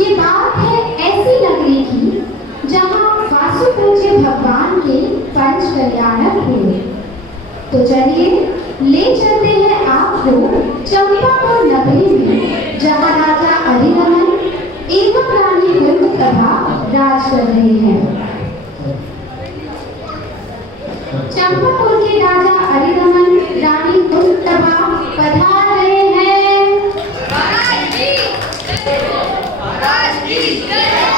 ये बात है ऐसी नगरी की जहाँ वासु पूज्य भगवान के पंच कल्याणक हुए। तो चलिए ले चलते हैं आपको चंपापुर नगरी में, जहाँ राजा अरिदमन एवं रानी कुंतला राज कर रहे हैं। चंपापुर के राजा अरिदमन रानी कुंतला पधार रहे हैं। महाराज की जय हो, महाराज की जय हो,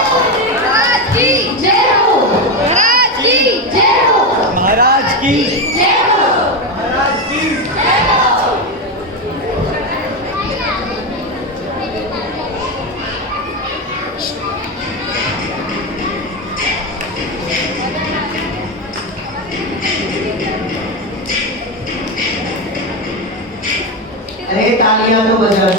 महाराज की जय हो, महाराज की जय हो, महाराज की जय हो, महाराज की जय हो। अरे तालियां तो बजा दो।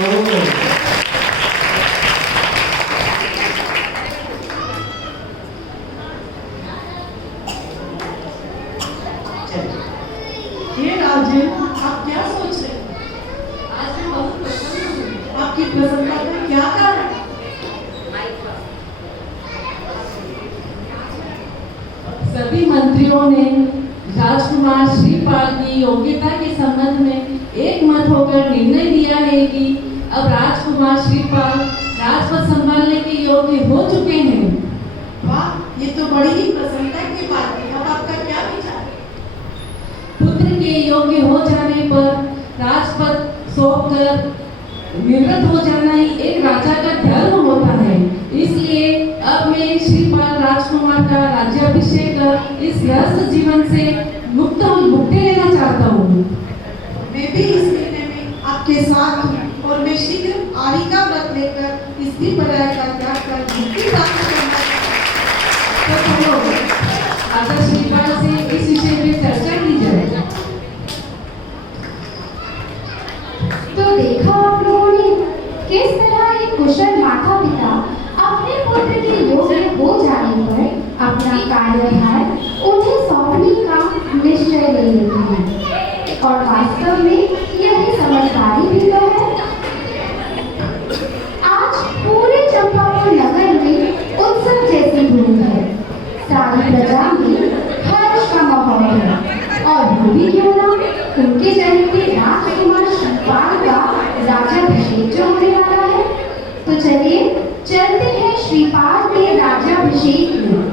ये राजन, आप क्या सोच रहे हैं? आज मैं बहुत प्रसन्न हूँ। आपकी प्रसन्नता का क्या कारण? सभी मंत्रियों ने राजकुमार श्रीपाल की योग्यता के संबंध में एक मत होकर निर्णय दिया है कि अब राजकुमार श्रीपाल राजपद संभालने के योग्य हो चुके हैं। वाह, ये तो बड़ी ही प्रसन्नता की बात है। अब आपका क्या विचार है? पुत्र के योग्य हो जाने पर राजपद सौंपकर निवृत्त हो जाना ही एक राजा का धर्म होता है। इसलिए अब मैं श्रीपाल राजकुमार का राज्याभिषेक कर इस व्यस्त जीवन से मुक्ति लेना चाहता हूँ। मैं भी इस निर्णय में आपके साथ हूँ और मैं शीघ्र आरी का व्रत लेकर इस पर्याय का त्याग कर मुक्ति प्राप्त करना चाहता हूँ। तो चलो आदर्श श्रीपाल से इस विषय में चर्चा की जाए। तो देखा आप लोगों ने किस तरह एक कुशल माता पिता अपने पुत्र के योग्य हो जाने पर अपना कार्यभार उन्हें सौंपने का निश्चय ले लेते हैं, और वास्तव में यही समझदारी भी तो है। आज पूरे चंपापुर नगर में उत्सव जैसी धूम है। सारी प्रजा में हर्ष का माहौल है, और वो भी क्यों ना, उनके जन्म के राजकुमार श्रीपाल का राज्याभिषेक जो होने वाला है। तो चलिए चलते हैं श्रीपाल के राज्याभिषेक में।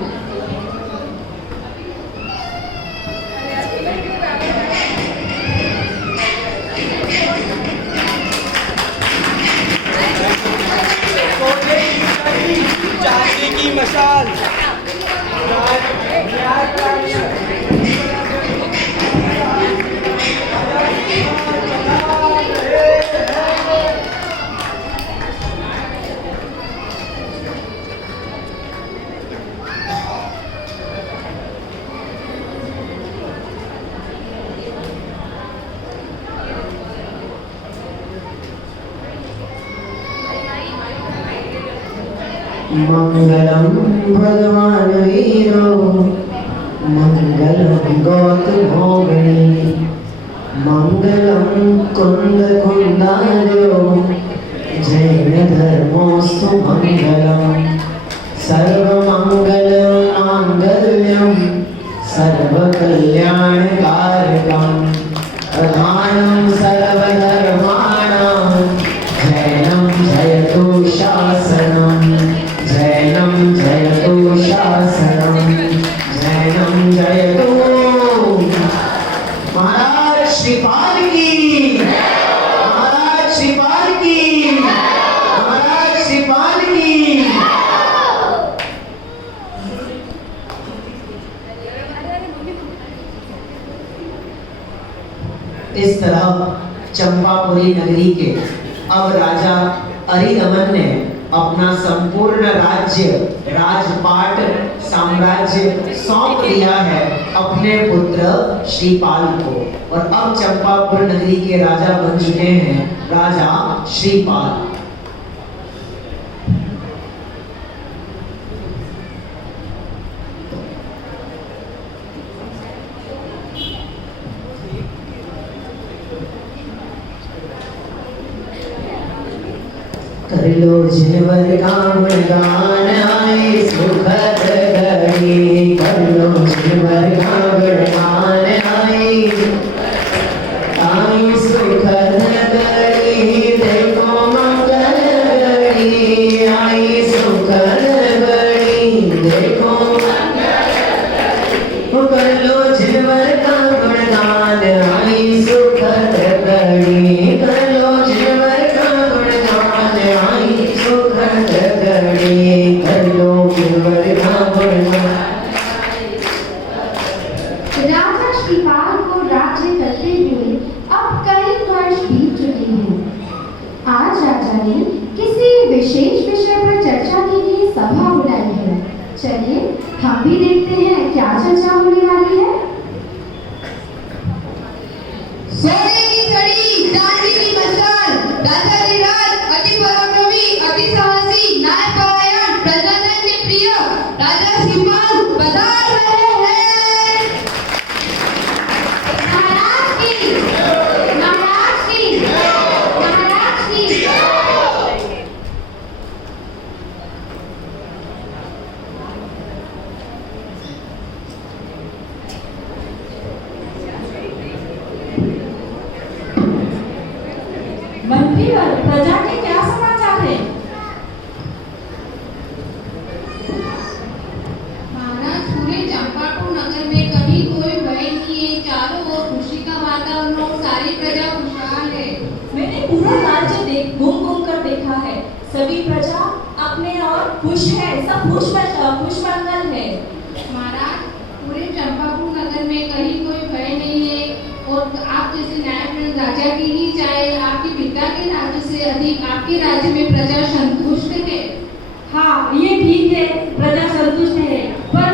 चांदी की मशाल मंगलम भगवान वीरो मंगलम गौतमोगिनी मंगलम कुंद कुंदार्यो जैन धर्मोस्तु मंगलम सर्वमंगल मांगल्यम सर्वकल्याणकारकम प्रधानम सर्वधर्माणां जैनम जयतु शासनम जैनम जयतु शासनम जैनम जयतु। महाराज श्रीपाल की, महाराज श्रीपाल की, महाराज श्रीपाल की। इस तरह चंपापुरी नगरी के अब राजा अरिदमन ने अपना संपूर्ण राज्य राजपाट साम्राज्य सौंप दिया है अपने पुत्र श्रीपाल को, और अब चंपापुर नगरी के राजा बन चुके हैं राजा श्रीपाल। लो जिनवर का गुणगान आई सुखद घड़ी, कर लो जिनवर का गुणगान आई सुखद घड़ी, देखो मंगल घड़ी आई सुखद घड़ी, देखो कर लो जिनवर का गुणगान आई सुखद घड़ी, कर लो जिनवर का गुणगान आई सुखद घड़ी, कर लो जिनवर का गुणगान। राजा श्रीपाल को राज्य करते हुए अब कई वर्ष बीत चुके हैं। आज राजा ने किसी विशेष विषय पर चर्चा के लिए सभा बुलाई है। चलिए हम भी देखते हैं क्या चर्चा होने वाली है। सोने की छड़ी, चांदी की मशाल, राजाधिराज, अति पराक्रमी, अति साहसी, न्यायपरायण, प्रजाजन के प्रिय राजा श्रीपाल पधार रहे हैं। महाराज की, महाराज की, महाराज की। मंत्रीवर, प्रजा के क्या समाचार है? महाराज, पूरे चंपापुर नगर में कहीं कोई भय नहीं है। चारों ओर खुशी का वातावरण और सारी प्रजा खुशहाल है। मैंने पूरा राज्य घूम कर देखा है। सभी प्रजा अपने और खुश है, सब खुश मंगल है। महाराज, पूरे चंपापुर नगर में कहीं कोई भय नहीं है और आप जैसे न्यायप्रिय राजा की ही चाहे आपके पिता के राज्य से अधिक आपके राज्य में प्रजा संतुष्ट है। हाँ, ये ठीक है, प्रजा संतुष्ट है, पर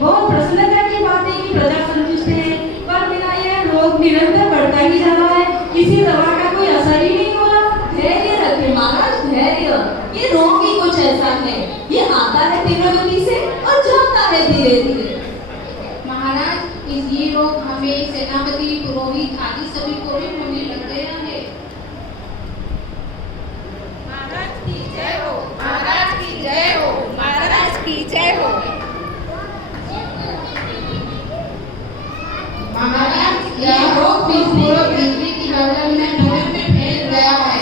बहुत प्रसन्नता की बात है कि प्रजा संतुष्ट है, पर मेरा यह रोग निरंतर बढ़ता ही जा रहा है। किसी दवा का कोई असर ही नहीं हो रहा। धैर्य रखें महाराज, धैर्य। ये रोग ही कुछ ऐसा है, ये आता है तीव्र गति से और जाता है धीरे धीरे। महाराज, ये रोग हमें सेनापति, पुरोहित आदि सभी को भी होने लग गया है। महाराज की जय हो, महाराज की जय हो, महाराज की जय हो। महाराज, यह रोग पूरे पृथ्वी की गर्दन में फैल गया है।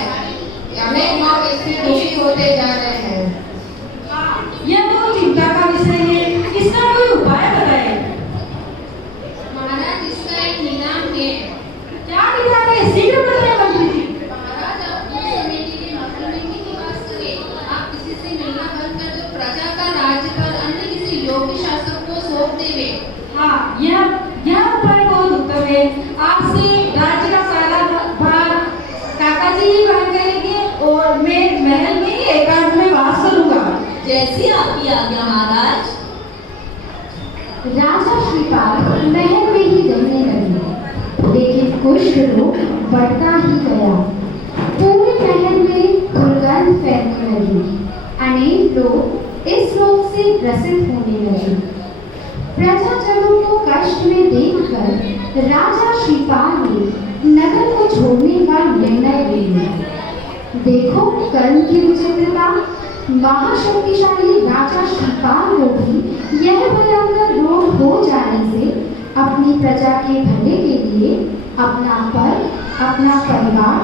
अनेक लोग इससे दुखी होते जा रहे हैं। यह तो चिंता का विषय है, इसका कोई उपाय बताएं। महाराज, इसका एक निदान है। क्या निदान है? शीघ्र बताएं मंत्री जी। महाराज, आप कुछ समय के लिए नगर में ही निवास करें। आप किसी से मिलना बंद कर दो, प्रजा का राज्य पर अन्य किसी योग्य शासक को सौंप देवे। हाँ, यह उपाय बहुत उत्तम है। आज से राज्य का सारा भार काका जी ही वहन करेंगे और मैं महल में ही एकांत में वास करूंगा। जैसी आपकी आज्ञा महाराज। राजा श्रीपाल महल में ही रहने लगे, लेकिन कुष्ठ रोग बढ़ता ही गया। पूरे महल में दुर्गंध फैलने लगी। अनेक लोग इस रोग से ग्रसित होने लगे। प्रजाजनों को कष्ट में देखकर राजा श्रीपाल ने नगर को छोड़ने का निर्णय ले लिया। देखो कर्म की विचित्रता। महाशक्तिशाली राजा श्रीपाल को भी यह भयंकर रोग हो जाने से अपनी प्रजा के भले के लिए अपना पर, अपना परिवार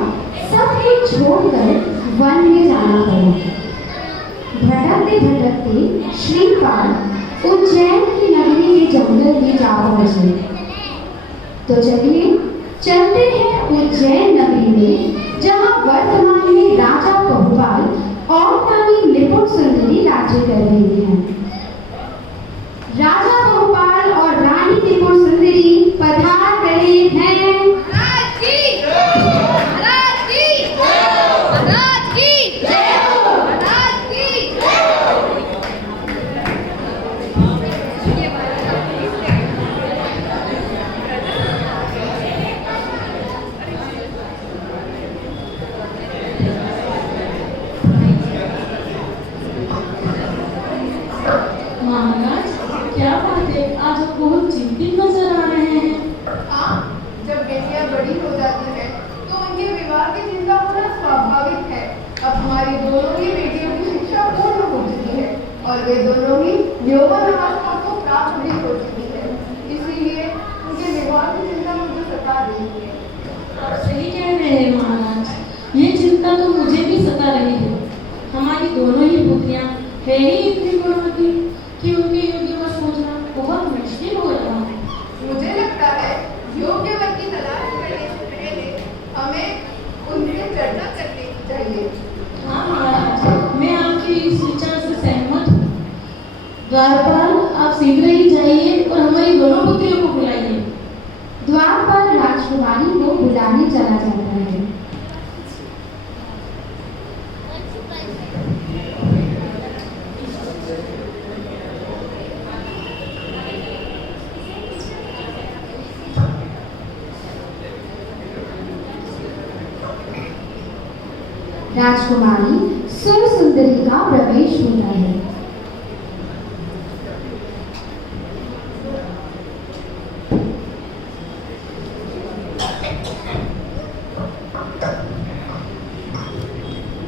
सब कुछ छोड़कर वन में जाना पड़ा। भटकते भटकते श्रीपाल उज्जैन की नगरी के जंगल में जा पहुंचे। तो चलिए चलते हैं उज्जैन नगरी में, जहां वर्तमान में राजा बहुपाल और रानी निपुण सुंदरी राज्य कर रही हैं। राजा बहुपाल और रानी निपुण सुंदरी पधार रहे हैं। महाराज की, महाराज की, महाराज की जय हो, महाराज की जय हो। और वे दोनों ही यौवन अवस्था को प्राप्त भी हो चुकी है। इसीलिए उनके विवाह की चिंता मुझे सता रही है। सही कह रहे हैं महाराज, ये चिंता तो मुझे भी सता रही है। हमारी दोनों ही पुत्रियां है ही इतनी गुणवती कि उनके योग्य वर खोजना बहुत मुश्किल हो रहा है। मुझे लगता है योग्य वर की तलाश करने से पहले हमें उनसे चर्चा करनी चाहिए। हाँ महाराज, मैं आपकी इस विचार से सहमत हूँ। द्वारपाल, आप शीघ्र ही जाइए और हमारी दोनों पुत्रियों को बुलाइए। द्वार पर राजकुमारी को बुलाने चला जाता है। राजकुमारी सुर सुंदरी का प्रवेश होता है।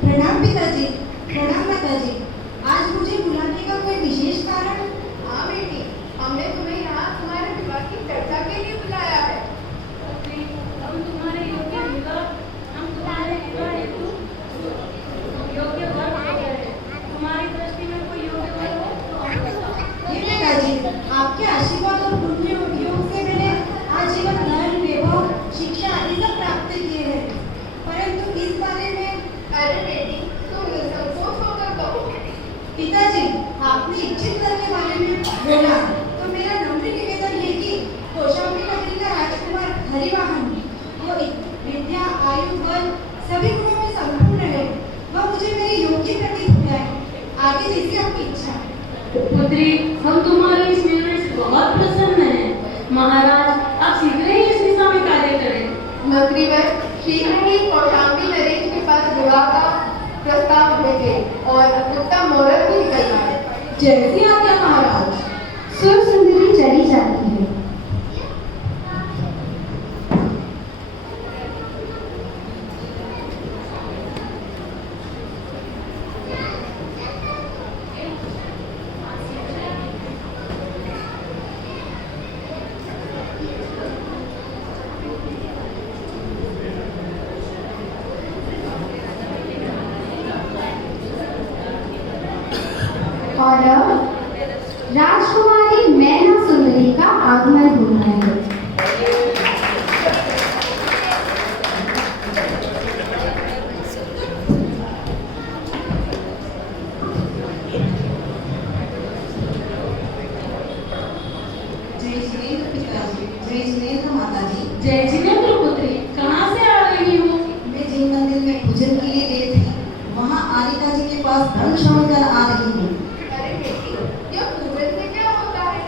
प्रणाम पिताजी, प्रणाम माताजी। आज मुझे बुलाने का कोई विशेष कारण? हाँ बेटी, हमने तुम्हें यहाँ तुम्हारे विवाह की चर्चा के लिए बुलाया है। हम तुम्हारे विवाह हेतु योग्य वर मांग रहे हैं। तुम्हारी दृष्टि में कोई योग्य वर हो तो हमें बताओ। ये पिताजी, आपके आशीर्वाद और पुण्य योग से मैंने आजीवन धन, वैभव, शिक्षा आदि सब प्राप्त किए हैं, परंतु इस बारे में अरे बेटी, तुम निसंकोच होकर कहो। पिताजी, आपने इच्छित वर के बारे में बोला तो मेरा नम्र निवेदन है कि कौशाम्बी नगरी का राजकुमार हरिवाहन, वो विद्या, आयु, बल सभी गुणों में संपूर्ण है, वह मुझे मेरी योग्य प्रतीत होता है। आगे जैसी आपकी इच्छा। पुत्री, हम तुम्हारे इस निर्णय से बहुत प्रसन्न हैं। महाराज, आप शीघ्र ही इस दिशा में कार्य करें। मंत्रीवर शीघ्र ही कौशाम्बी नरेश के पास विवाह का प्रस्ताव भेजे और उत्तम मुहूर्त भी निकलवाए। जैसी आज्ञा महाराज। सुर सुंदरी चली जाती है। और अब राजकुमारी मैना सुंदरी का आगमन होता है। जय जिनेन्द्र पिताजी, जय जिनेन्द्र माताजी। जय जिनेन्द्र पुत्री, कहाँ से आ रही हो? मैं जिन मंदिर में पूजन के लिए गई थी, वहाँ आलिका जी के पास धर्म श्रवण कर आ रही हूँ। अरे बेटी, यह पूजन से क्या होता है?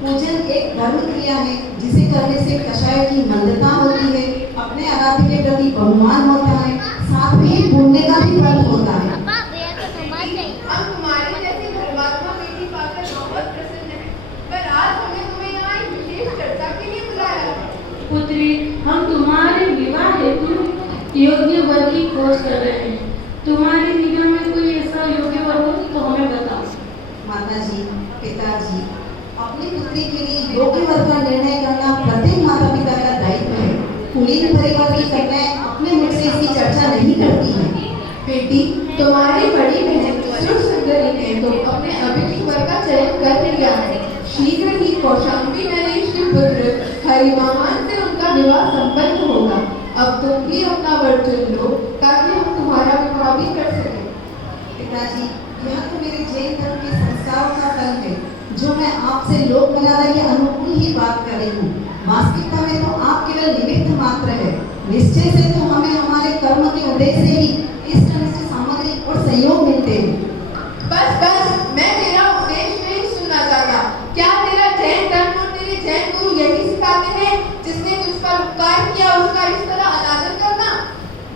पूजन एक धर्म क्रिया है जिसे करने से कषाय की मंदता होती है, अपने आराध्य के प्रति बहुमान होता है, साथ में ही पुण्य का भी फल होता है। हम तुम्हारी जैसी धर्मात्मा बेटी पाकर बहुत प्रसन्न हैं, पर आज हमने तुम्हें यहाँ एक विशेष चर्चा के लिए बुलाया है। पुत्री, हम तुम्हारे विवाह हेतु योग्य वर की खोज कर रहे हैं। तुम्हारी निगाह में कोई ऐसा योग्य वर हो तो हमें बताओ। माताजी, पिताजी, अपनी पुत्री के लिए योग्य वर का निर्णय करना प्रत्येक माता पिता का दायित्व है। कुलीन परिवार की कन्याएं अपने मुख से इसकी चर्चा नहीं करती हैं। बेटी, तुम्हारी बड़ी बहन सुर सुंदरी ने तो अपने अभिष्ट वर का चयन कर लिया है। शीघ्र ही कौशाम्बी नरेश के पुत्र हरिवाहन से उनका विवाह संपन्न होगा। अब तुम भी अपना वर चुन लो ताकि हम तुम्हारा विवाह भी कर सकें। पिताजी, यह तो मेरे जैन धर्म के संस्कारों का फल है, जो मैं आपसे लोक मर्यादा के अनुकूल ही बात कर रही हूँ। वास्तविकता में तो आप केवल निमित्त मात्र है। निश्चय से तो हमें हमारे कर्म के उदय से ही इष्ट अनिष्ट सामग्री और सहयोग मिलते हैं। बस बस, मैं तेरा उपदेश नहीं सुनना चाहता। क्या तेरा जैन धर्म और तेरे जैन गुरु यही सिखाते हैं? जिसने तुझ पर उपकार किया उसका इस तरह अनादर करना?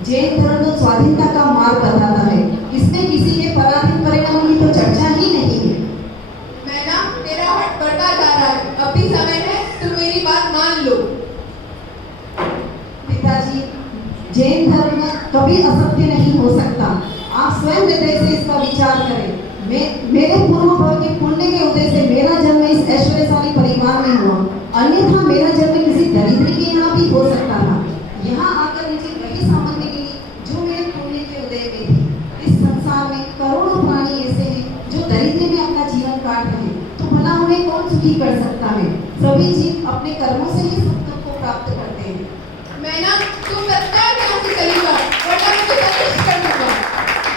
जैन धर्म तो स्वाधीनता का मार्ग बताता है, इसमें किसी के पराधीन परिणाम की तो चर्चा ही नहीं है। मैं ना तेरा हट बढ़ता जा रहा है। अब भी समय है, तुम मेरी बात मान लो। पिताजी, जैन धर्म कभी असत्य नहीं हो सकता। आप स्वयं हृदय से इसका विचार करें। मेरे पूर्व भव के पुण्य के उदय से मेरा जन्म इस ऐश्वर्यशाली परिवार में हुआ, अन्यथा मेरा जन्म किसी दरिद्र के यहाँ भी हो सकता था। यहाँ आकर मुझे वही सामग्री मिली जो मेरे पुण्य के उदय में थी। इस संसार में करोड़ों प्राणी ऐसे हैं जो दरिद्र में अपना जीवन काट रहे हैं, तो भला उन्हें कौन सुखी कर सकता है? सभी जीव अपने कर्मों से ही सुख को प्राप्त करते हैं। मैं ना तुम तत्काल यहाँ से चली जाओ, वरना मुझे तनिष्ठ कर दूंगा।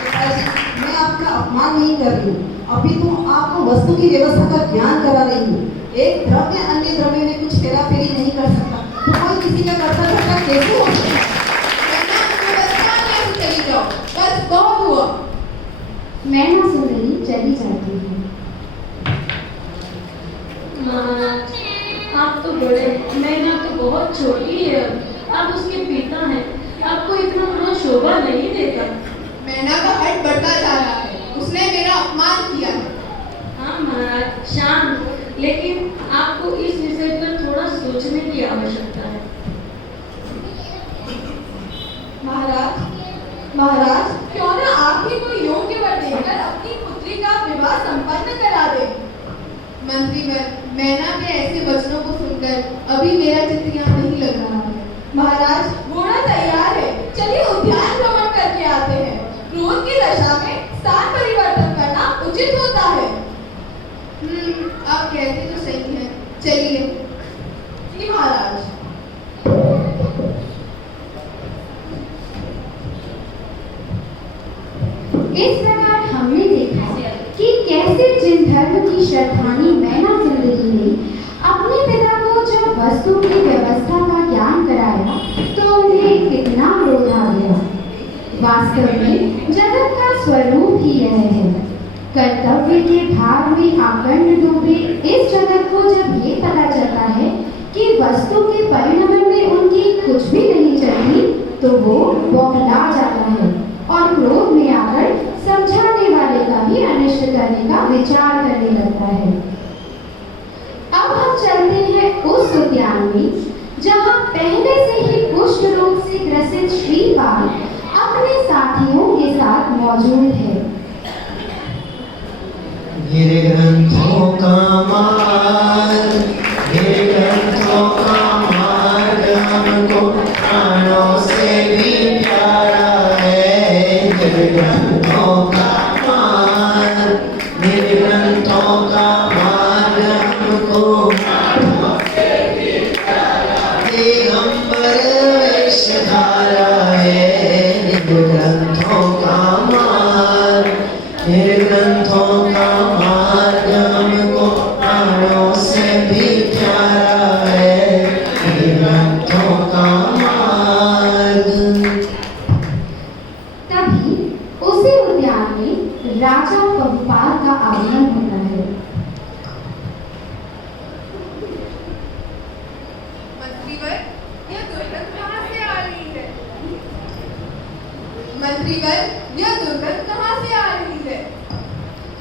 पिताजी, मैं आपका अपमान नहीं कर रही हूँ, अभी तो आपको वस्तु की व्यवस्था का ज्ञान करा रही हूँ। एक द्रव्य अन्य द्रव्य में कुछ फेराफेरी नहीं कर सकता, तो कोई किसी का कर्तव्य घटना कैसे हो सकता है? मैं ना तुम तत्काल यहाँ से चली जाओ, बस बहुत हुआ। मैना सुंदरी चली जाती है। महाराज, आप तो बड़े, मैना तो बहुत छोटी है, आप उसके पिता हैं, आपको इतना बड़ा शोभा नहीं देता। मैना का हट बढ़ता जा रहा है, उसने मेरा अपमान किया है। हाँ महाराज, शांत, लेकिन आपको इस विषय पर थोड़ा सोचने की आवश्यकता है। महाराज, क्यों ना आप ही कोई योग्य वर देकर अपनी पुत्री का विवाह संपन्न करा दे। मंत्रीवर, मैना के ऐसे वचनों को सुनकर अभी मेरा चित्त यहाँ नहीं लग रहा है। महाराज, घोड़ा तैयार है, चलिए उद्यान भ्रमण करके आते हैं। क्रोध की दशा में स्थान परिवर्तन करना उचित होता है। आप कहते तो सही है, चलिए। जी महाराज। इस प्रकार हमने देखा कि कैसे जिन धर्म की श्रद्धानी मैना सुंदरी ने अपने पिता को जब वस्तु की व्यवस्था का ज्ञान कराया तो उन्हें कितना क्रोध आ गया। वास्तव में जगत का स्वरूप ही यह है। कर्तव्य के भार में आकंठ डूबे इस जगत को जब ये पता चलता है कि वस्तु के परिणमन में उनकी कुछ भी नहीं चलती, तो वो बौखला जाता है और क्रोध में आकर समझाने वाले का भी अनिष्ट करने का विचार करने लगता है। अब हम चलते हैं उस उद्यान में जहाँ पहले से ही कुष्ठ रोग से ग्रसित श्रीपाल अपने साथियों के साथ मौजूद है। मेरे ग्रंथों का मार्ग, मेरे ग्रंथों का मार्ग हमको प्राणों से भी प्यारा है। मेरे ग्रंथों का मार्ग, मेरे ग्रंथों का मार्ग हमको प्राणों से भी प्यारा है। दिगंबर वेशधारा है। मेरे ग्रंथों का मार्ग, मेरे ग्रंथों का मार्ग हमको प्राणों से भी प्यारा है। मेरे ग्रंथों का मार्ग। तभी उसी उद्यान में राजा बहुपाल का आगमन होता है। मंत्रीवर, यह दुर्गंध कहाँ से आ रही है? मंत्रीवर, यह दुर्गंध कहाँ से आ रही है?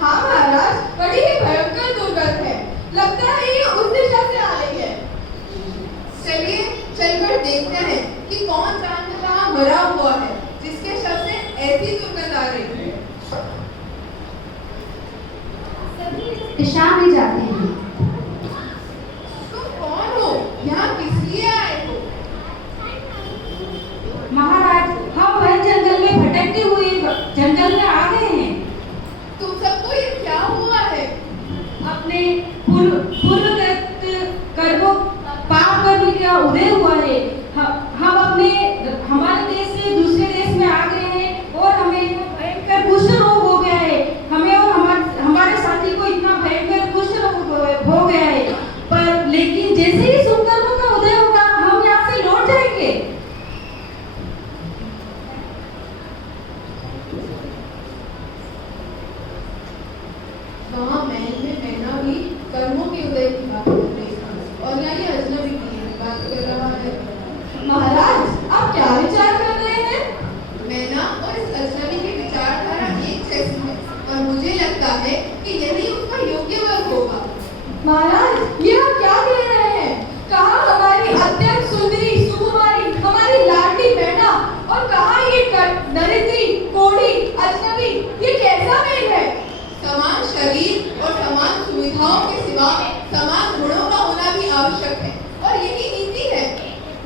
हाँ महाराज, बड़ी ही भयंकर दुर्गंध है। लगता है ये उस दिशा से आ रही है। चलिए चलकर देखते हैं कि कौन जानवर कहाँ मरा हुआ है जिसके शव से ऐसी दुर्गंध आ रही है। दिशा में जाते हैं। तुम कौन हो? यहाँ किस लिए आए हो? महाराज, हम वह जंगल में भटकते हुए जंगल में आ गए हैं। तुम सबको ये क्या हुआ है? अपने पूर्वगत कर्मों पाप कर्म का उदय हुआ है। हम अपने हमारे देश से दूसरे देश में आ गए हैं और हमें भयंकर कुष्ठ रोग हो गया है। हमें और हमारे साथी को इतना भयंकर कुष्ठ रोग हो गया है। पर लेकिन जैसे ही शुभ कर्मों का उदय होगा हम यहाँ से लौट जाएंगे। वहाँ महल में मैना भी कर्मों के उदय की बात कर रही है और यहाँ ये अजनबी की बात कर रहा है। महाराज, आप क्या विचार कर रहे हैं? मैना और इस अजनबी की विचारधारा एक जैसी है और मुझे लगता है कि यही उसका योग्य वर्ग होगा। महाराज, ये आप क्या कह रहे हैं? कहाँ हमारी अत्यंत सुंदरी सुकुमारी हमारी लाडली मैना और कहाँ ये दरिद्री कोढ़ी अजनबी, ये कैसा मेल है? समाज प्रतिभाओं के सिवा समान गुणों का होना भी आवश्यक है और यही नीति है।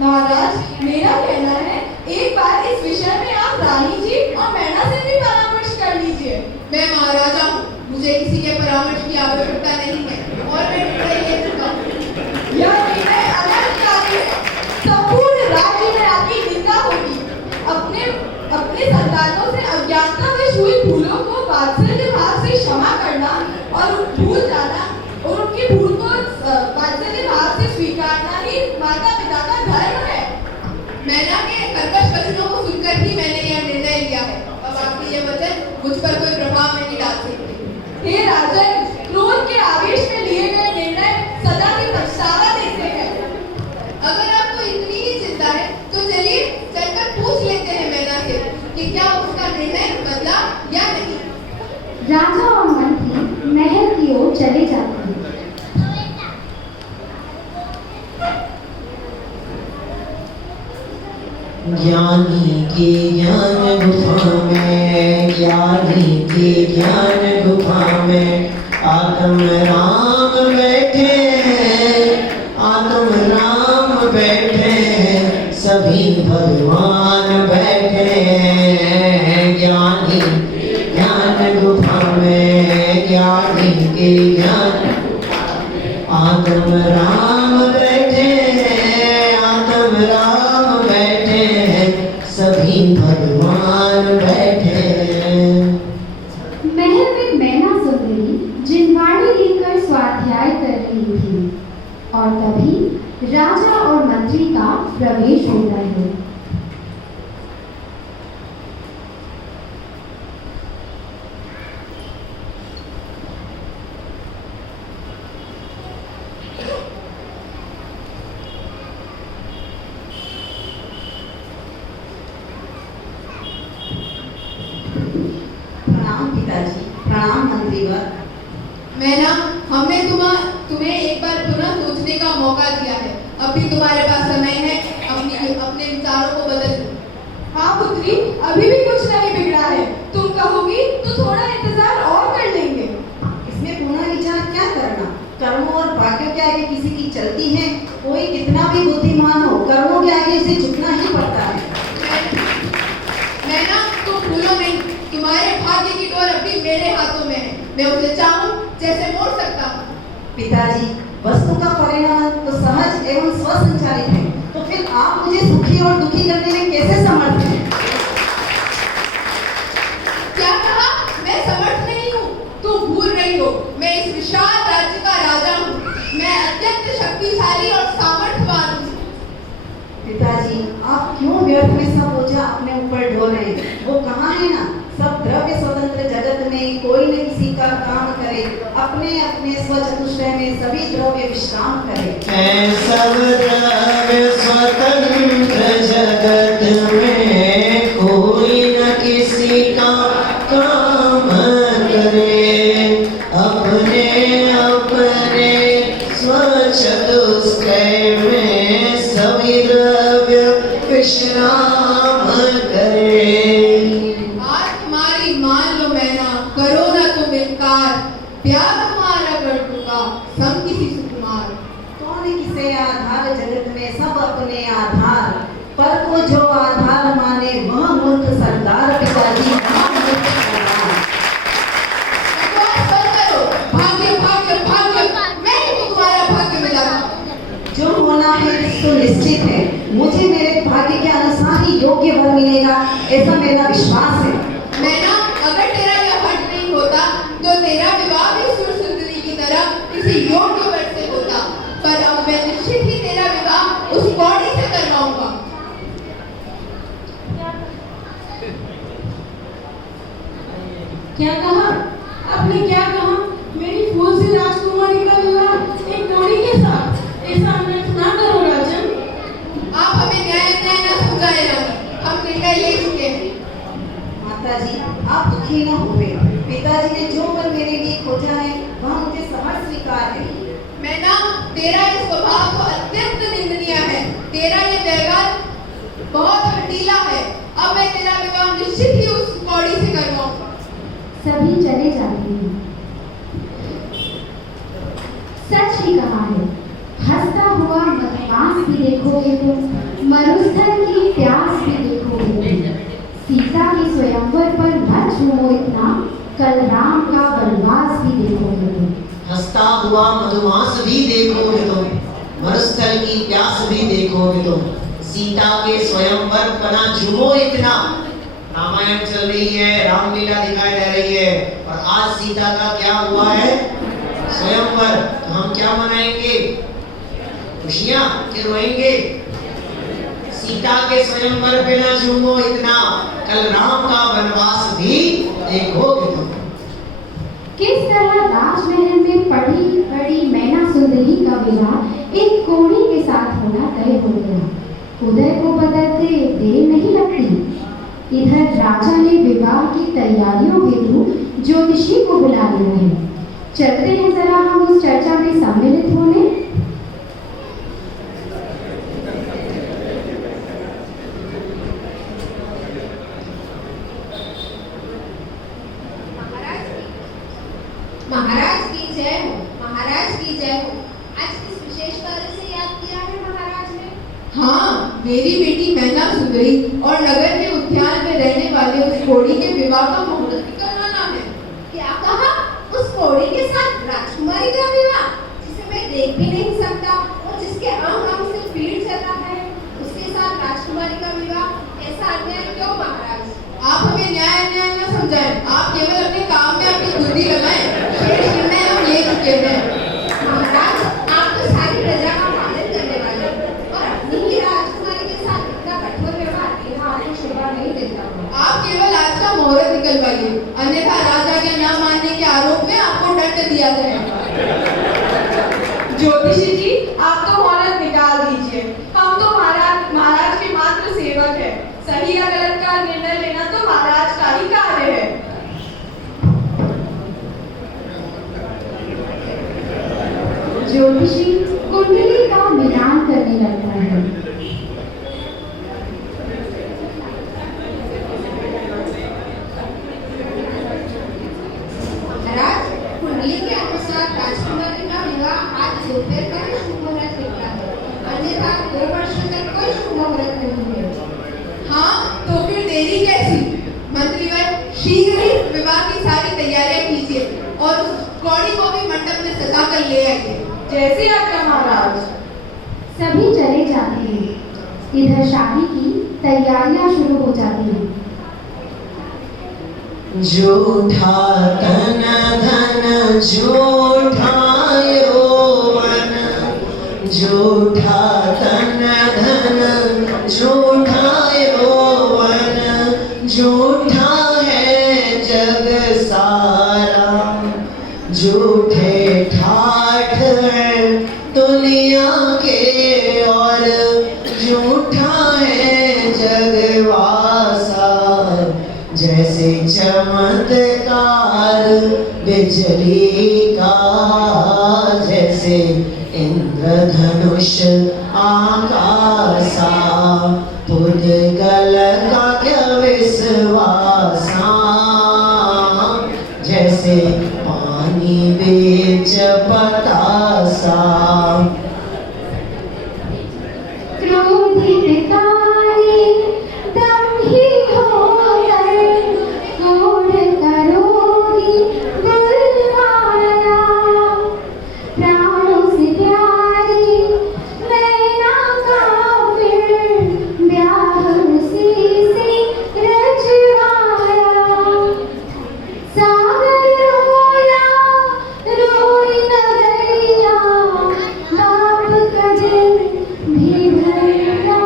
महाराज, मेरा कहना है एक बार इस विषय में आप रानी जी और मैना से भी परामर्श कर लीजिए। मैं महाराजा हूँ, मुझे किसी के परामर्श की आवश्यकता नहीं है और मैं निर्णय ले चुका हूँ। यह निर्णय अनर्थकारी है। संपूर्ण राज्य में आपकी निंदा होगी। अपने संतानों से अज्ञानतावश हुई भूलों को वात्सल्य भाव से क्षमा करना और भूल जाना और उनकी भूल को वात्सल्य भाव से स्वीकारना ही माता पिता का धर्म है। मैना के कर्कश वचनों को सुनकर ही मैंने यह निर्णय लिया है। अब आपके ये वचन मुझ पर कोई प्रभाव नहीं डाल सकते। हे राजन, क्रोध के आवेश में लिए गए निर्णय सदा के पछतावा देते हैं। अगर आपको इतनी ही चिंता है तो चलिए चलकर पूछ लेते हैं मैना से कि क्या उसका निर्णय बदला या नहीं। राजा और मंत्री महल की ओर चले जाते हैं। ज्ञानी के ज्ञान गुफा में, ज्ञानी के ज्ञान गुफा में आत्म राम बैठे हैं, आत्म राम बैठे हैं, सभी भगवान बैठे हैं। ज्ञानी ज्ञान गुफा में, ज्ञानी के ज्ञान आत्म राम बैठे हैं, आत्म राम बैठे हैं, सभी भगवान बैठे हैं। महल में मैना सुंदरी जिनवाणी लेकर स्वाध्याय कर रही थी और तभी राजा और मंत्री का प्रवेश होता है। प्रणाम पिताजी, प्रणाम मंत्रीवर। मैना, हमने तुम्हें एक बार पुनः सोचने का मौका दिया है। अब भी तुम्हारे पास समय है अपने विचारों को बदल लो। हाँ पुत्री, अभी भी कुछ नहीं बिगड़ा है। तुम कहोगी तो थोड़ा इंतजार और कर लेंगे। इसमें पुनः विचार क्या करना? कर्मों और भाग्यों के आगे किसी की चलती है? कोई कितना भी बुद्धिमान हो, कर्मों के आगे उसे झुकना ही पड़ता है। मैना, तुम भूलो नहीं, तुम्हारे भाग्य की डोर अभी मेरे हाथों में है। मैं उसे चाहूं जैसे मोड़ सकता हूँ। पिताजी, वस्तु का परिणाम तो सहज एवं स्वसंचालित है, तो फिर आप मुझे सुखी और दुखी करने में कैसे समर्थ हैं? क्या कहा? मैं समर्थ नहीं हूँ। तुम भूल रही हो, मैं इस विशाल राज्य का राजा हूँ। मैं अत्यंत शक्तिशाली और सामर्थ्यवान हूँ। पिताजी, आप क्यों व्यर्थ में सब बोझा अपने ऊपर ढो रहे हैं? वो कहाँ है ना, सब द्रव्य स्वतंत्र जगत में कोई न किसी का काम करे, अपने अपने स्वचतुष्टय में सभी द्रव्य विश्राम करे। सब द्रव्य स्वतंत्र जगत में कोई न किसी का काम करे, अपने अपने स्वचतुष्टय में सभी द्रव्य विश्राम करे। आज तुम्हारी मान लो मैना, करो ना तुम इनकार। प्यार तुम्हारा कर दूंगा सम किसी सुकुमार। कौन किसे आधार जगत में सब अपने आधार, पर को जो आधार माने वह मूर्ख सरदार। पिताजी, वह मूर्ख सरदार। बकवास बंद करो। भाग्य भाग्य भाग्य, मैं ही तो तुम्हारा भाग्य मिलाऊंगा। जो होना है तो निश्चित है, मुझे मेरे भाग्य के अनुसार ही योग्य वर मिलेगा, ऐसा मेरा विश्वास है। मैना, अगर तेरा यह हट नहीं होता तो तेरा विवाह भी सुरसुंदरी की तरह किसी योग्य वर से होता। पर अब मैं निश्चित ही तेरा विवाह उस कौड़ी से करवाऊंगा। क्या कहा? आपने क्या कहा? मेरी फूल सी राजकुमारी का विवाह एक कौड़ी के साथ? ऐसा अनर्थ ना करो राजन। आप हमें न्याय न समझाए रानी, हम निर्णय ले चुके हैं। माताजी, आप दुखी न हुए। पिताजी ने जो वर मेरे लिए खोजा है वह मुझे सहर्ष स्वीकार है। मैना, तेरा ये स्वभाव तो अत्यंत निंदनीय है। तेरा ये व्यवहार बहुत हठीला है। अब मैं तेरा विवाह निश्चित ही उस कौड़ी से करवाऊंगा। सभी चले जाते हैं। कल राम का वनवास भी देखोगे तुम। हंसता हुआ मधुमास भी देखोगे तुम, मरुस्थल की प्यास भी देखोगे तुम। सीता के स्वयंवर पना झूमो इतना। रामायण चल रही है, रामलीला दिखाई दे रही है, और आज सीता का क्या हुआ है? स्वयंवर। तो हम क्या मनाएंगे? खुशियां कि रोएंगे? सीता के स्वयंवर पे ना झूमो इतना, कल राम का वनवास भी देखोगे तुम। किस तरह राजमहल में पड़ी बड़ी मैना सुंदरी का विवाह एक कोढ़ी के साथ होना तय हो गया। उदय को बदलते देर नहीं लगती। इधर राजा ने विवाह की तैयारियों हेतु ज्योतिषी को बुला लिया है। चलते हैं जरा हम उस चर्चा में सम्मिलित होने। महाराज की जय हो, महाराज की जय हो। आज किस विशेष कार्य से याद किया है महाराज ने? हाँ, मेरी बेटी मैना सुंदरी और नगर के उद्यान में रहने वाले उस कोढ़ी के विवाह का मुहूर्त करवाना है। क्या कहा? उस कोढ़ी के साथ राजकुमारी का विवाह, जिसे मैं देख भी नहीं सकता और जिसके अंग अंग से पीड़ चला है, उसके साथ राजकुमारी का विवाह? ऐसा अन्याय क्यों महाराज? आप हमें न्याय अन्याय न समझाएं, आप केवल अपने काम में अपनी बुद्धि लगाएं। शेष निर्णय हम ले चुके हैं। महाराज, आप तो सारी प्रजा का पालन करने वाले और अपनी ही राजकुमारी के साथ इतना कठोर व्यवहार यह आपको शोभा नहीं देता। आप केवल आज का मुहूर्त निकलवाइए, अन्यथा राजा के न मानने के आरोप में आपको दंड दिया जाएगा। ज्योतिषी जी, आप तो मुहूर्त निकाल दीजिए। हम तो महाराज के मात्र सेवक हैं। सही या गलत का निर्णय लेना तो महाराज का ही कार्य है। ज्योतिषी कुंडली का मिलान करने लगता है। महाराज, कुंडली के अनुसार राजकुमारी का विवाह आज दोपहर का ही शुभ मुहूर्त निकला है, अन्यथा 2 वर्षों तक कोई शुभ मुहूर्त नहीं है। हाँ, तो फिर देरी कैसी? मंत्रीवर, शीघ्र ही विवाह की सारी तैयारियां कीजिए और उस कौड़ी को भी मंडप में सजा कर ले आइए। जैसे आपका महाराज। सभी चले जाते हैं। इधर शादी की तैयारियां शुरू हो जाती हैं। जूठा तन धन जूठा यौवन, जूठा तन धन जूठा यौवन, जूठा है जग सारा, झूठे ठाठ हैं दुनिया के, और झूठा है जगवासा। जैसे चमत्कार बिजली का, जैसे इंद्रधनुष आकाशा, पुद्गल का क्या विश्वासा। जैसे पानी बीच बतासा, क्रोधित तारे दम ही होकर कोढ़ करोगी बुलवाया। प्राणों से प्यारी मैना का फिर ब्याह उसी से रचवाया। सागर रोया रोई नगरिया, बाप का दिल भी भर गया।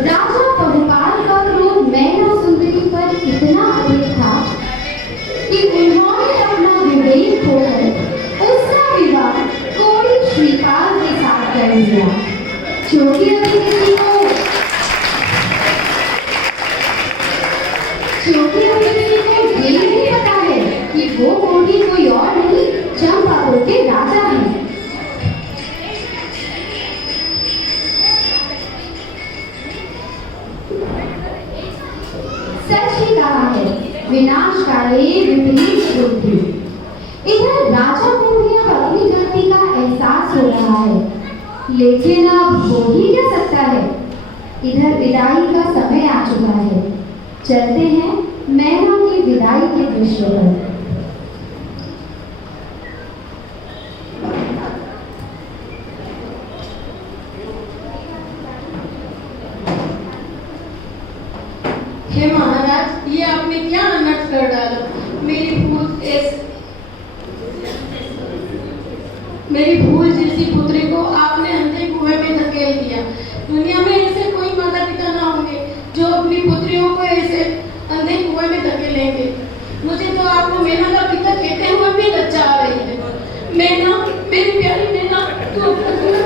राजा बहुपाल का क्रोध मैना सुंदरी पर इतना अधिक था कि उन्होंने अपना विवेक खोकर उसका विवाह कोढ़ी श्रीपाल के साथ कर दिया। क्योंकि अभी किसी को ये नहीं पता है कि वो कोढ़ी कोई और नहीं, चंपापुर के राजा हैं। सच ही कहा है, विनाशकाले विपरीत बुद्धि। इधर राजा को भी अब अपनी गलती का एहसास हो रहा है। लेकिन अब हो ही क्या सकता है। इधर विदाई का समय आ चुका है। चलते हैं मैना की विदाई के दृश्य पर। हे महाराज, ये आपने क्या अनर्थ कर डाला। मेरी भूल जैसी पुत्री को आपने अंधे कुएं में धकेल दिया। दुनिया में ऐसे कोई माता पिता ना होंगे जो अपनी पुत्रियों को ऐसे अंधे कुएं में धकेलेंगे। मुझे तो आपको मैना का पिता कहते हुए भी लज्जा आ रही है। मैना, मेरी प्यारी मैना, तू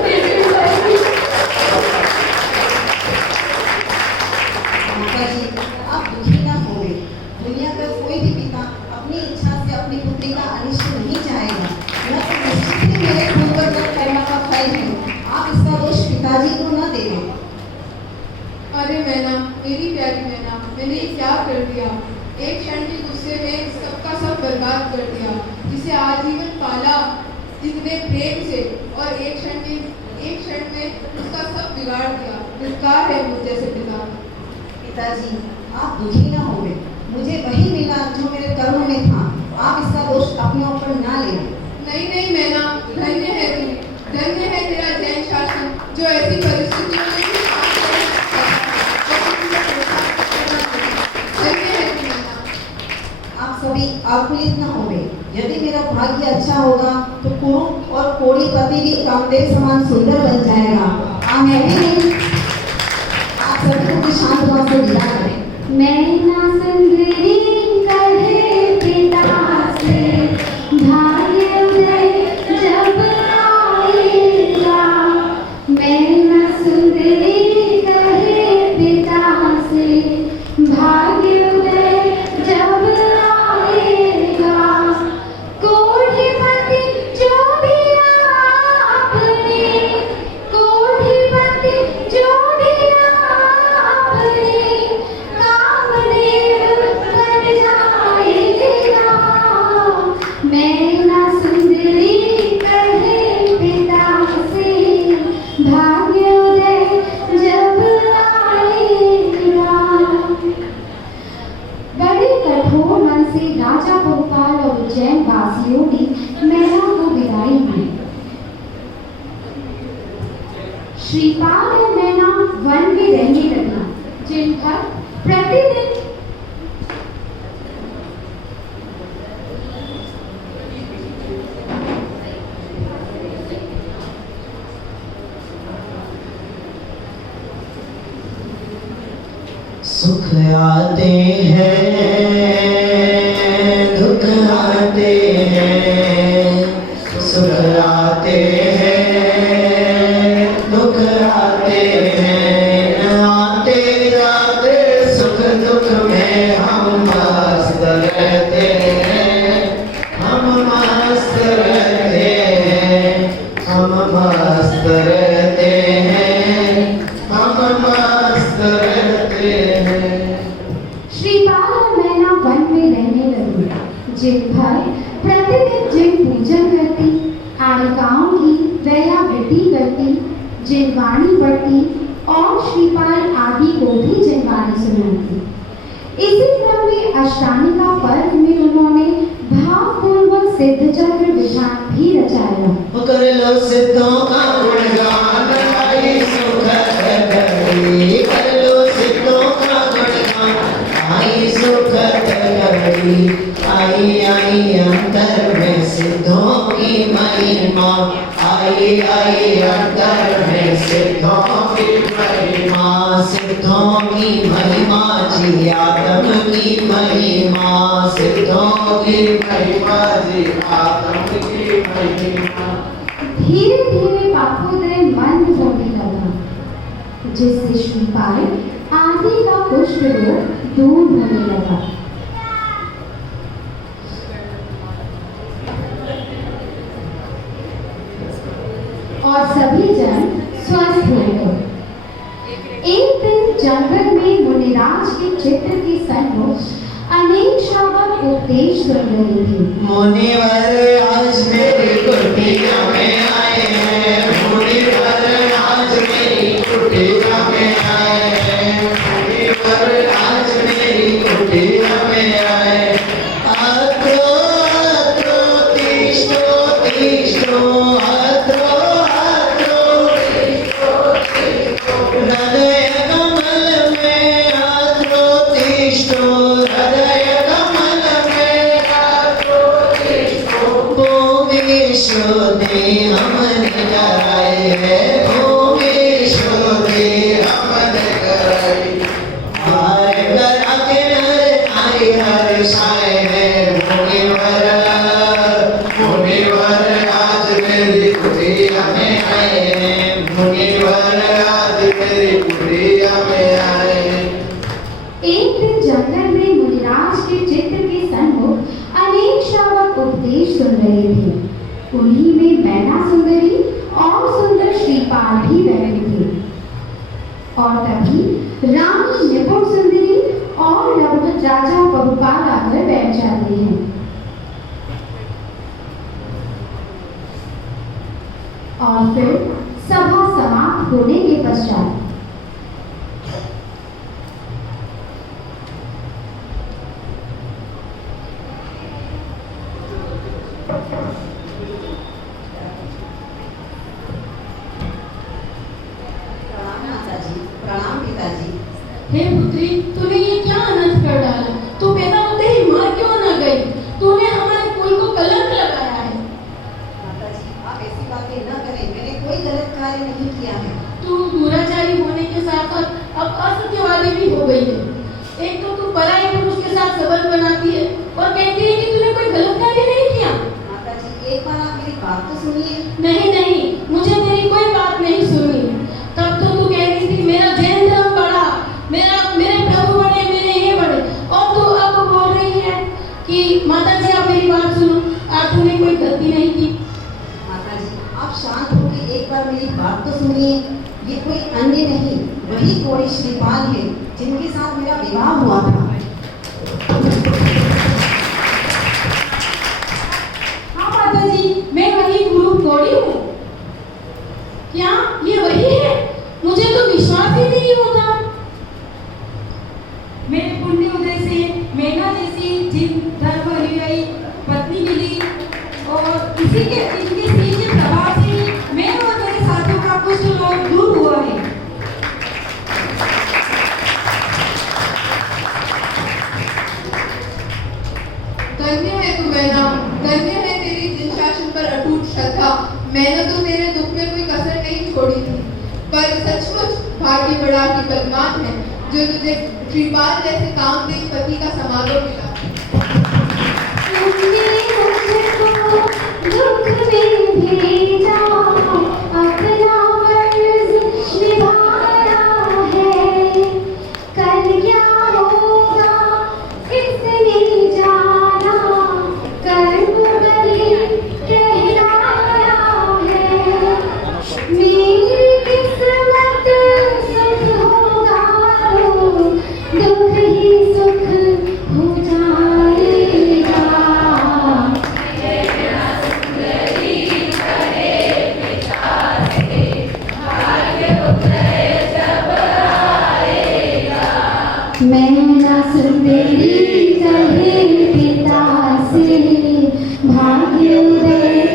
कैसे हुई? माताजी, आप दुखी ना होवे। दुनिया का कोई भी पिता अपनी इच्छा से अपनी पुत्री का अनिष्ट नहीं चाहेगा। यह तो निश्चित ही मेरे पूर्वज कर्म का फल है। आप इसका दोष पिताजी को न देवें। अरे मैना, मेरी प्यारी मैना, मैंने ये क्या कर दिया। एक क्षण के गुस्से में सबका सब बर्बाद कर दिया, जिसे आजीवन पाला इतने प्रेम से, और एक क्षण में उसका सब बिगाड़ दिया। धिक्कार है मुझ जैसे पिता। पिताजी, आप दुखी ना होवे। मुझे वही मिला जो मेरे कर्म में था। आप इसका दोष अपने ऊपर ना लें। नहीं नहीं मैना, धन्य है तू, धन्य है तेरा जैन शासन जो ऐसी परिस्थितियों में भी काम करता है। धन्य है तू मैना। आप सभी आकुलित न होवे। यदि मेरा भाग्य अच्छा होगा तो कुरूप और कोड़ी पति भी कामदेव समान सुंदर बन जाएगा। आप है भी नहीं। आप सभी को शांत भाव से विदा करें। मैना सुंदरी कहे पिता से, भाग्य उदय जब आएगा। मैना सुंदरी कहे पिता से, भाग्य उदय जब आएगा। कोढ़ीपति जो दिया आपने, कोढ़ीपति जो दिया आपने, कामदेव बन जाएगा। मैना सुंदरी कहे पिता से, भाग्य उदय जब आएगा। बड़े कठोर मन से राजा भोपाल और उज्जैन वासियों ने मैना को विदाई दी। श्रीपाल और मैना वन में रहने लगा, जिन पर प्रतिदिन सुख आते हैं, दुख आते हैं। सुख आते हैं, दुख आते हैं। आते जाते सुख दुख में हम मस्त रहते हैं। हम मस्त रहते हैं। हम मस्त रहते हैं। हम मस्त रहते हैं। श्रीपाल और मैना वन में रहने लगी, जिन पर प्रतिदिन जिन पूजन करती, आरिकाओं की व्यावृत्ति करती, जिनवाणी पढ़ती और श्रीपाल आदि को भी जिनवाणी सुनाती। इसी क्रम में अष्टानिका पर्व में उन्होंने भावपूर्वक सिद्ध चक्र विधान भी रचाया। कर लो सिद्धों का गुणगान, आई सुखद घड़ी। कर लो सिद्धों का गुणगान, आई सुखद घड़ी। आई आई अंतर में सिद्धों की महिमा। आई आई अंतर में सिद्धों की महिमा। सिद्धों की महिमा जी आत्म की महिमा। सिद्धों की महिमा जी आत्म की महिमा। धीरे धीरे पापोदय मंद होने लगा, जिससे श्रीपाल आदि का कुष्ठ रोग दूर होने लगा। और सभी जन स्वस्थ हो गए। एक दिन जंगल में मुनिराज के चित्र के सन्मुख अनेक श्रावक उपदेश सुन रहे थे। मुनिवर आज मेरी कुटिया में आए हैं। मुनिवर छाए हैं मुनिवर, मुनिवर आज मेरी कुटिया में आए हैं, मुनिवर आज मेरी कुटिया में आए हैं। एक दिन जंगल में मुनिराज के चित्र के सन्मुख अनेक श्रावक उपदेश सुन रहे थे। उन्हीं में मैना सुंदरी और सुंदर श्रीपाल भी बैठे थे। और तभी रानी निपुण सुंदरी और लवकुश राजा बहुपाल आकर बैठ जाते हैं। और फिर सभा समाप्त होने के पश्चात प्रणाम माताजी, प्रणाम पिताजी। हे पुत्री, तूने ये क्या अनर्थ कर डाला? तू पैदा होते ही मर क्यों न गई? तूने हमारे कुल को कलंक लगाया है। माताजी, आप ऐसी बातें न करें, मैंने कोई गलत कार्य नहीं किया है। तू दुराचारी होने के साथ साथ अब असत्यवादी भी हो गई है। एक तो तू पराये पुरुष के साथ संबंध बनाती है और कहती है कि तूने कोई गलत कार्य नहीं किया। माताजी, एक बार आप मेरी बात तो सुनिए। नहीं नहीं, मुझे तेरी कोई बात नहीं सुनी। तब तो तू कह रही थी मेरा जैन धर्म बढ़ा, मेरे प्रभु बने, मेरे ये बने, और तू अब बोल रही है कि माताजी आप मेरी बात सुनो, आप तूने कोई गलती नहीं की। माताजी, आप शांत होकर एक बार मेरी बात तो सुनिए। ये कोई अन्य नहीं, वही कोड़ी श्रीपाल है जिनके साथ मेरा विवाह हुआ था। हाँ माताजी, मैं वही गुरु कौड़ी हूँ। क्या ये वही है? मुझे तो विश्वास ही नहीं होता। मेरे पुण्य उदय से मैना जैसी जिन धर्म अनुयायी पत्नी मिली और इनके सीधे प्रभाव से मैं और मेरे साथियों का कुछ लोग दूर हुआ है। धन्य है तू मैना, धन्य है तेरी जिन शासन पर अटूट श्रद्धा। मैंने तो तेरे दुख में कोई कसर नहीं छोड़ी थी, पर सचमुच भाग्य बड़ा ही बदमान है जो तुझे श्रीपाल जैसे कामदेव पति का समागम मिला। तुमने मुझको दुख में भेजा, अपना फर्ज निभाया है। कल क्या होगा किसने जाना, कर्म बलि कहलाया है। मेरी किस्मत सुख होगा तो दुख ही सुख हो जाएगा। मैना सुंदरी कहे पिता से, भाग्य उदय